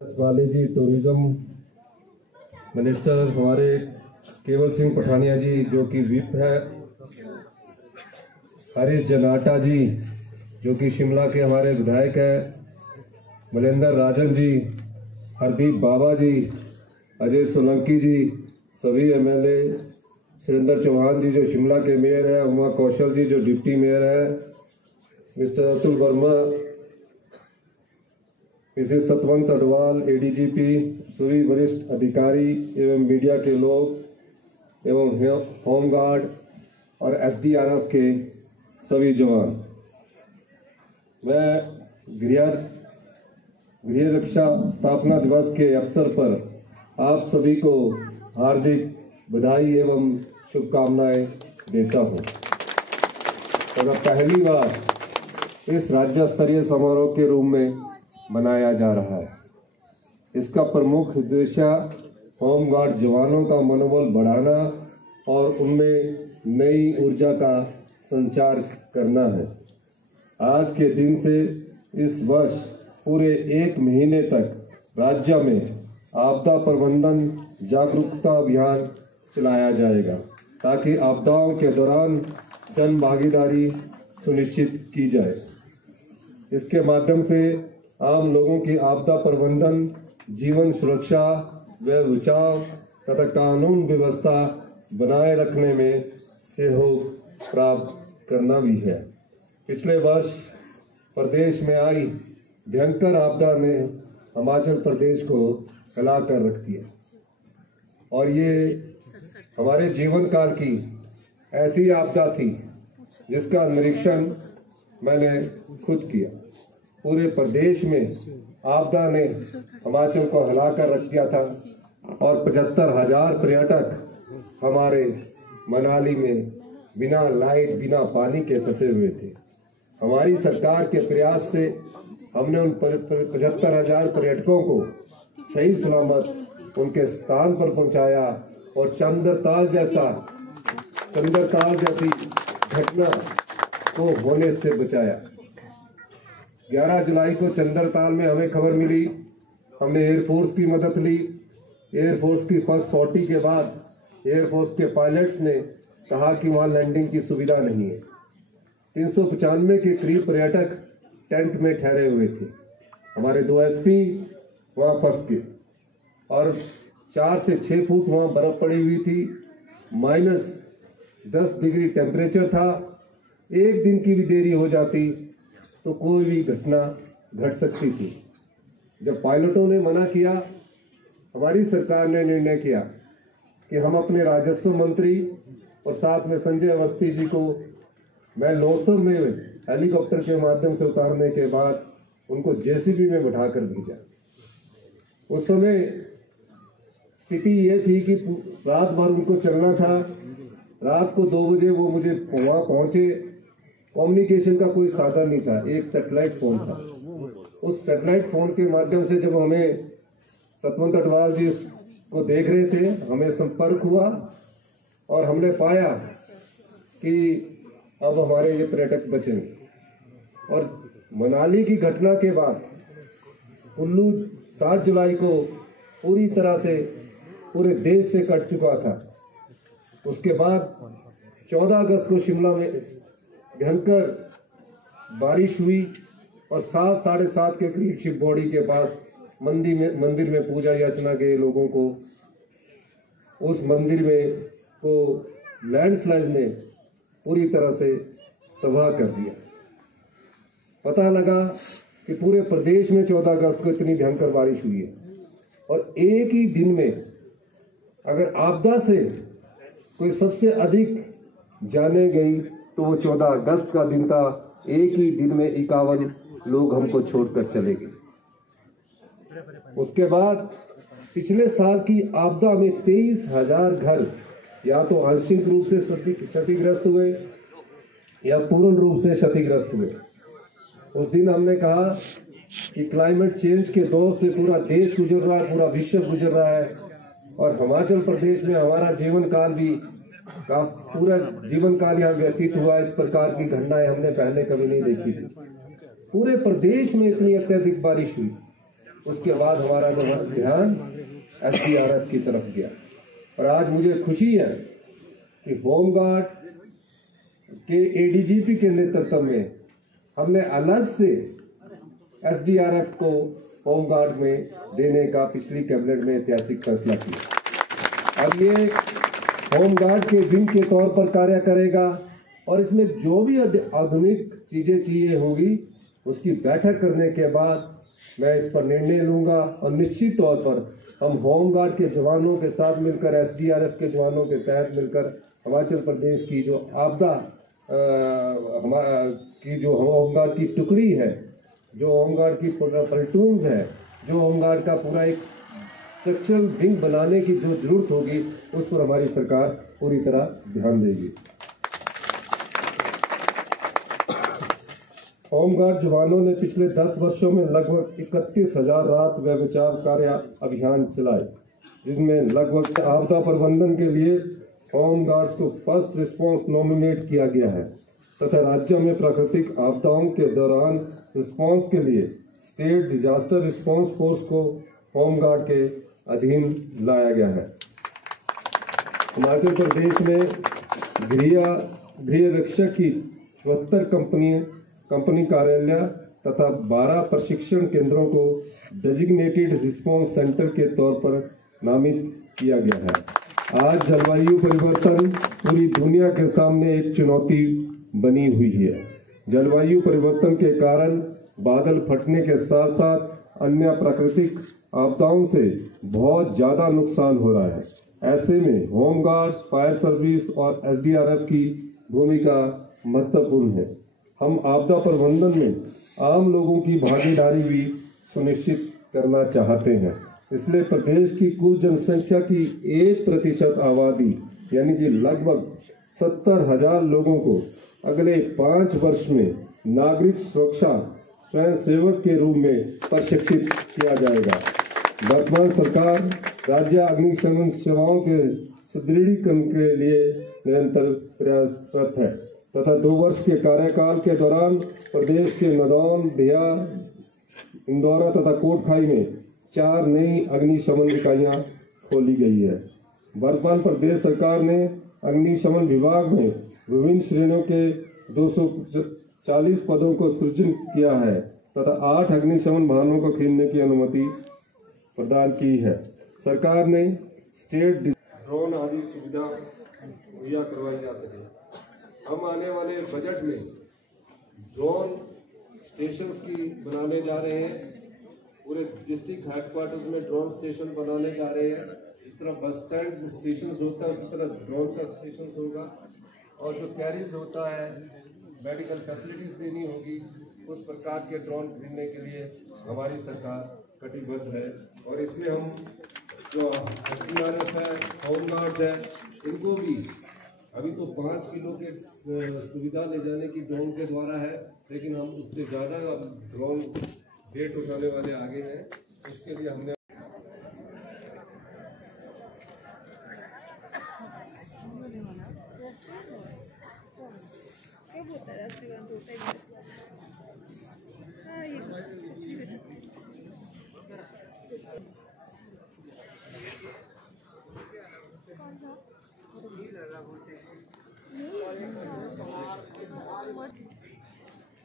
वाले जी, tourism minister हमारे केवल सिंह पठानिया जी जो कि विप है, हरीश जनाटा जी जो कि शिमला के हमारे विधायक है, मलिंदर राजन जी, हरदीप बाबा जी, अजय सोलंकी जी, सभी एमएलए, सुरेंद्र चौहान जी जो शिमला के मेयर है, उमा कौशल जी जो डिप्टी मेयर है, mister Atul Verma, Mrs Satwant Adwal, ADGP, सभी वरिष्ठ अधिकारी एवं मीडिया के लोग एवं होमगार्ड और एसडीआरएफ के सभी जवान, मैं गृह रक्षा स्थापना दिवस के अवसर पर आप सभी को हार्दिक बधाई एवं शुभकामनाएं देता हूं। अगर पहली बार इस राज्य स्तरीय समारोह के रूप में मनाया जा रहा है, इसका प्रमुख उद्देश्य होमगार्ड जवानों का मनोबल बढ़ाना और उनमें नई ऊर्जा का संचार करना है। आज के दिन से इस वर्ष पूरे 1 महीने तक राज्य में आपदा प्रबंधन जागरूकता अभियान चलाया जाएगा ताकि आपदाओं के दौरान जन भागीदारी सुनिश्चित की जाए। इसके माध्यम से आम लोगों की आपदा प्रबंधन, जीवन सुरक्षा व बचाव तथा कानून व्यवस्था बनाए रखने में सहयोग प्राप्त करना भी है। पिछले वर्ष प्रदेश में आई भयंकर आपदा ने हिमाचल प्रदेश को हिला कर रख दिया और ये हमारे जीवन काल की ऐसी आपदा थी जिसका निरीक्षण मैंने खुद किया। पूरे प्रदेश में आपदा ने हिमाचल को हिला कर रख दिया था और 75,000 पर्यटक हमारे मनाली में बिना लाइट बिना पानी के फंसे हुए थे। हमारी सरकार के प्रयास से हमने उन 75,000 पर्यटकों को सही सलामत उनके स्थान पर पहुंचाया और चंद्रताल जैसी घटना को होने से बचाया। 11 जुलाई को चंद्रताल में हमें खबर मिली, हमने एयरफोर्स की मदद ली। एयरफोर्स की फर्स्ट सॉर्टी के बाद एयरफोर्स के पायलट्स ने कहा कि वहां लैंडिंग की सुविधा नहीं है। 395 के करीब पर्यटक टेंट में ठहरे हुए थे। हमारे 2 एसपी वहां फंस गए और 4 से 6 फुट वहां बर्फ पड़ी हुई थी। -10 डिग्री टेम्परेचर था। एक दिन की भी देरी हो जाती तो कोई भी घटना घट सकती थी। जब पायलटों ने मना किया, हमारी सरकार ने निर्णय किया कि हम अपने राजस्व मंत्री और साथ में संजय अवस्थी जी को मैं लोसर में हेलीकॉप्टर के माध्यम से उतारने के बाद उनको जेसीबी में बैठाकर भेजा। उस समय स्थिति ये थी कि रात भर उनको चलना था। रात को 2 बजे वो मुझे वहां पहुंचे। कम्युनिकेशन का कोई साधन नहीं था, एक सैटेलाइट फोन था। उस सैटेलाइट फोन के माध्यम से जब हमें सतवंत अडवाल जी को देख रहे थे, हमें संपर्क हुआ और हमने पाया कि अब हमारे ये पर्यटक बचेंगे। और मनाली की घटना के बाद कुल्लू 7 जुलाई को पूरी तरह से पूरे देश से कट चुका था। उसके बाद 14 अगस्त को शिमला में भयंकर बारिश हुई और 7 साढ़े 7 के करीब शिव बॉडी के पास मंदिर में पूजा याचना गए लोगों को उस मंदिर में को लैंडस्लाइड ने पूरी तरह से तबाह कर दिया। पता लगा कि पूरे प्रदेश में 14 अगस्त को इतनी भयंकर बारिश हुई है और एक ही दिन में अगर आपदा से कोई सबसे अधिक जाने गई तो वो 14 अगस्त का दिन था। एक ही दिन में 51 लोग हमको छोड़कर चले गए। उसके बाद पिछले साल की आपदा में 23,000 घर या तो आंशिक रूप से क्षतिग्रस्त हुए या पूर्ण रूप से क्षतिग्रस्त हुए। उस दिन हमने कहा कि क्लाइमेट चेंज के दौर से पूरा देश गुजर रहा है, पूरा विश्व गुजर रहा है और हिमाचल प्रदेश में हमारा जीवन काल भी का पूरा जीवन काल यहाँ व्यतीत हुआ। इस प्रकार की घटनाएं हमने पहले कभी नहीं देखी थी। पूरे प्रदेश में इतनी अत्यधिक बारिश हुई उसके बाद हमारा ध्यान SDRF की तरफ गया। और आज मुझे खुशी है कि होमगार्ड के ADGP के नेतृत्व में हमने अलग से SDRF को होमगार्ड में देने का पिछली कैबिनेट में ऐतिहासिक फैसला किया। अब ये होमगार्ड के विंग के तौर पर कार्य करेगा और इसमें जो भी आधुनिक चीजें चाहिए होगी उसकी बैठक करने के बाद मैं इस पर निर्णय लूंगा और निश्चित तौर पर हम होमगार्ड के जवानों के साथ मिलकर SDRF के जवानों के तहत मिलकर हिमाचल प्रदेश की जो आपदा की जो होमगार्ड की टुकड़ी है, जो होमगार्ड की प्लेटून्स है, जो होमगार्ड का पूरा एक स्ट्रक्चरल विंग बनाने की जो जरूरत होगी उस पर हमारी सरकार पूरी तरह ध्यान देगी। होमगार्ड जवानों ने पिछले 10 वर्षों में लगभग 31,000 रात व बचाव कार्य अभियान चलाए, जिसमें लगभग आपदा प्रबंधन के लिए होमगार्ड्स को फर्स्ट रिस्पांस नॉमिनेट किया गया है तथा राज्य में प्राकृतिक आपदाओं के दौरान रिस्पांस के लिए स्टेट डिजास्टर रिस्पांस फोर्स को होमगार्ड के अधीन लाया गया है। हिमाचल प्रदेश में गृह रक्षक की 74 कंपनी कार्यालय तथा 12 प्रशिक्षण केंद्रों को डेजिग्नेटेड रिस्पांस सेंटर के तौर पर नामित किया गया है। आज जलवायु परिवर्तन पूरी दुनिया के सामने एक चुनौती बनी हुई है। जलवायु परिवर्तन के कारण बादल फटने के साथ साथ अन्य प्राकृतिक आपदाओं से बहुत ज्यादा नुकसान हो रहा है। ऐसे में होमगार्ड्स, फायर सर्विस और SDRF की भूमिका महत्वपूर्ण है। हम आपदा प्रबंधन में आम लोगों की भागीदारी भी सुनिश्चित करना चाहते हैं। इसलिए प्रदेश की कुल जनसंख्या की 1% आबादी यानी कि लगभग 70,000 लोगों को अगले 5 वर्ष में नागरिक सुरक्षा स्वयंसेवक के रूप में प्रशिक्षित किया जाएगा। वर्तमान सरकार राज्य अग्निशमन सेवाओं के सुदृढ़ीकरण के लिए निरंतर प्रयासरत है तथा 2 वर्ष के कार्यकाल के दौरान प्रदेश के नदौन, दिया, इंदौरा तथा कोटखाई में 4 नई अग्निशमन इकाइयां खोली गई है। वर्तमान प्रदेश सरकार ने अग्निशमन विभाग में विभिन्न श्रेणियों के 240 पदों को सृजन किया है तथा 8 अग्निशमन वाहनों को खरीदने की अनुमति प्रदान की है। सरकार ने स्टेट ड्रोन आदि सुविधा मुहैया करवाई जा सके। हम आने वाले बजट में ड्रोन स्टेशंस की बनाने जा रहे हैं। पूरे डिस्ट्रिक्ट हेडक्वार्टर्स में ड्रोन स्टेशन बनाने जा रहे हैं। जिस तरह बस स्टैंड स्टेशन होता है उसी तरह ड्रोन का स्टेशन होगा और जो कैरीज होता है मेडिकल फैसिलिटीज देनी होगी, उस प्रकार के ड्रोन खरीदने के लिए हमारी सरकार कटिबद्ध है। और इसमें हम जो SDRF है, होमगार्ड्स है, इनको भी अभी तो 5 किलो के सुविधा ले जाने की ड्रोन के द्वारा है, लेकिन हम उससे ज़्यादा ड्रोन वेट उठाने वाले आगे हैं। उसके लिए हमने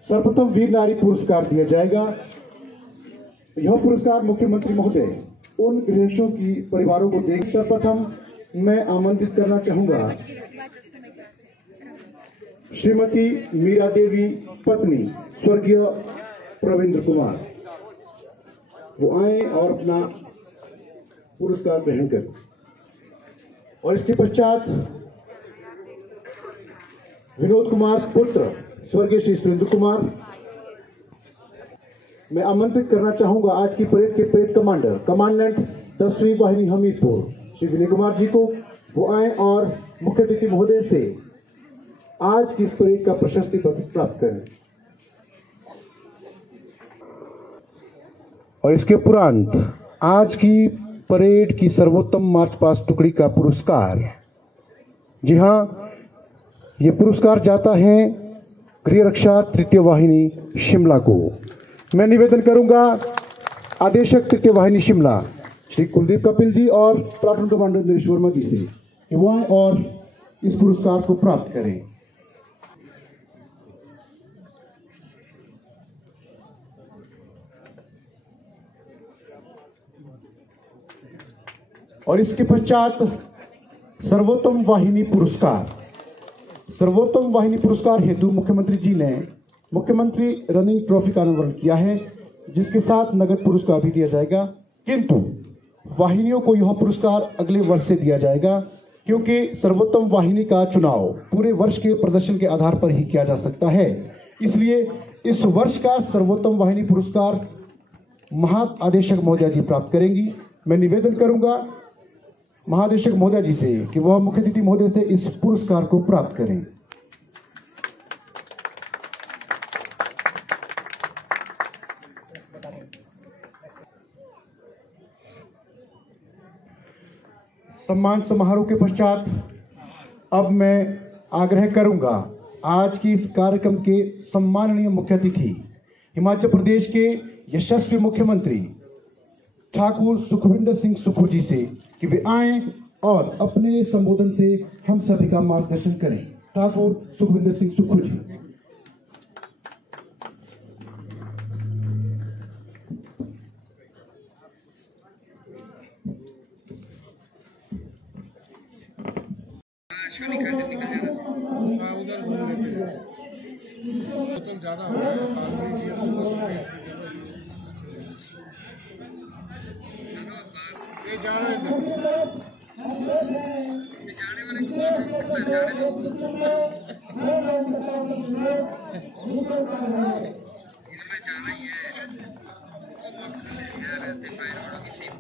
सर्वप्रथम वीर नारी पुरस्कार दिया जाएगा। यह पुरस्कार मुख्यमंत्री महोदय उन गृहस्थों की परिवारों को देख सर्वप्रथम मैं आमंत्रित करना चाहूंगा श्रीमती मीरा देवी पत्नी स्वर्गीय प्रवींद्र कुमार, वो आए और अपना पुरस्कार ग्रहण करें। और इसके पश्चात विनोद कुमार पुत्र स्वर्गीय श्री सुरेंद्र कुमार, मैं आमंत्रित करना चाहूंगा आज की परेड के परेड कमांडर कमांडेंट 10वीं वाहिनी हमीरपुर श्री विनय कुमार जी को, वो आए और मुख्य अतिथि महोदय से आज की इस परेड का प्रशस्ति पत्र प्राप्त करें। और इसके उपरांत आज की परेड की सर्वोत्तम मार्च पास्ट टुकड़ी का पुरस्कार, जी हां, ये पुरस्कार जाता है गृह रक्षा 3य वाहिनी शिमला को। मैं निवेदन करूंगा आदेशक तृतीय वाहिनी शिमला श्री कुलदीप कपिल जी और प्लाटून कमांडर नरेश वर्मा जी से कि वो आए और इस पुरस्कार को प्राप्त करें। और इसके पश्चात सर्वोत्तम वाहिनी पुरस्कार हेतु मुख्यमंत्री जी ने मुख्यमंत्री रनिंग ट्रॉफी का अनावरण किया है, जिसके साथ नगद पुरस्कार भी दिया जाएगा। किंतु वाहिनियों को यह पुरस्कार अगले वर्ष से दिया जाएगा, क्योंकि सर्वोत्तम वाहिनी का चुनाव पूरे वर्ष के प्रदर्शन के आधार पर ही किया जा सकता है। इसलिए इस वर्ष का सर्वोत्तम वाहिनी पुरस्कार महाआदेशक महोदया जी प्राप्त करेंगी। मैं निवेदन करूंगा महाआदेशक महोदया जी से कि वह मुख्य अतिथि महोदय से इस पुरस्कार को प्राप्त करें। सम्मान समारोह के पश्चात अब मैं आग्रह करूंगा आज की इस कार्यक्रम के सम्माननीय मुख्य अतिथि हिमाचल प्रदेश के यशस्वी मुख्यमंत्री ठाकुर सुखविंदर सिंह सुक्खू जी से कि वे आएं और अपने संबोधन से हम सभी का मार्गदर्शन करें। ठाकुर सुखविंदर सिंह सुक्खू जी। ज्यादा हो गया ये जाने वाले को रोक सकता है, जाने दो उसको। इनमें जाना ही है यार, ऐसे पायलटों की सीट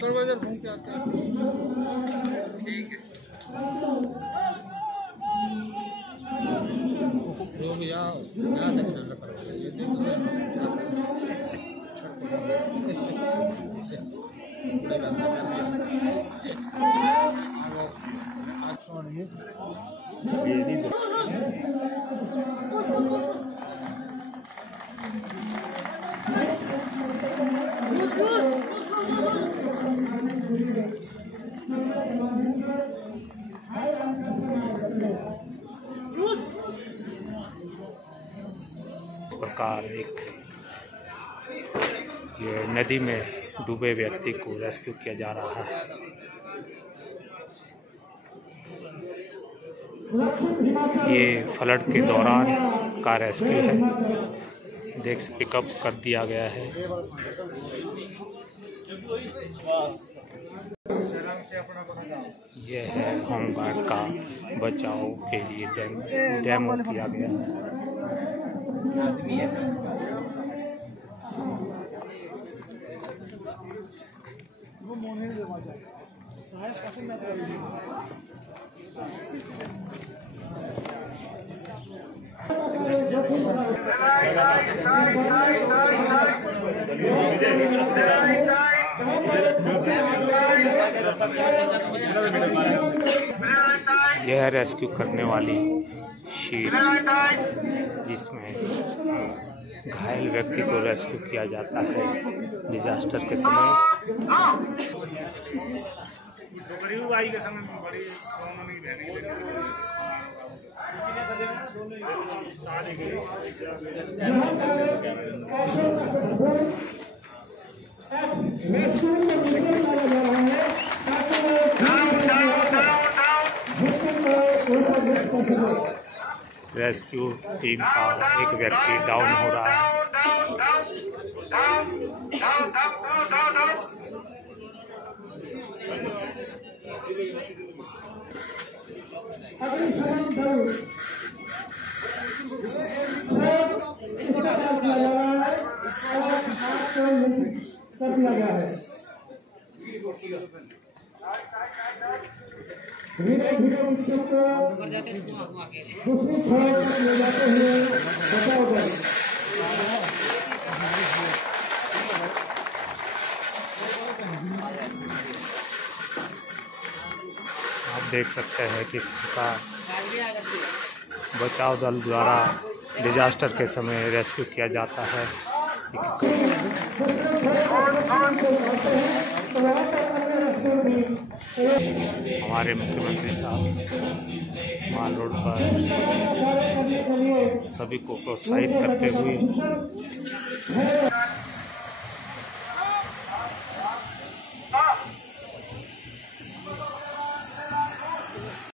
दरवाजा घूम के आते हैं। ठीक है जो भी यहाँ तक चल रहा प्रकार एक ये नदी में डूबे व्यक्ति को रेस्क्यू किया जा रहा है। ये फ्लड के दौरान का रेस्क्यू है, देख से पिकअप कर दिया गया है। यह है होमगार्ड का बचाव के लिए डेमो किया गया है। यह रेस्क्यू करने वाली शीट जिसमें घायल व्यक्ति को रेस्क्यू किया जाता है डिजास्टर के समय। रेस्क्यू टीम का एक व्यक्ति डाउन हो रहा है। आप देख सकते हैं कि का बचाव दल द्वारा डिजास्टर के समय रेस्क्यू किया जाता है। हमारे मुख्यमंत्री साहब माल रोड पर सभी को प्रोत्साहित करते हुए